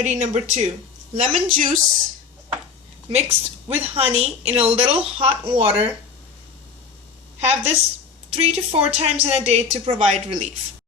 remedy number 2. Lemon juice mixed with honey in a little hot water. Have this 3 to 4 times in a day to provide relief.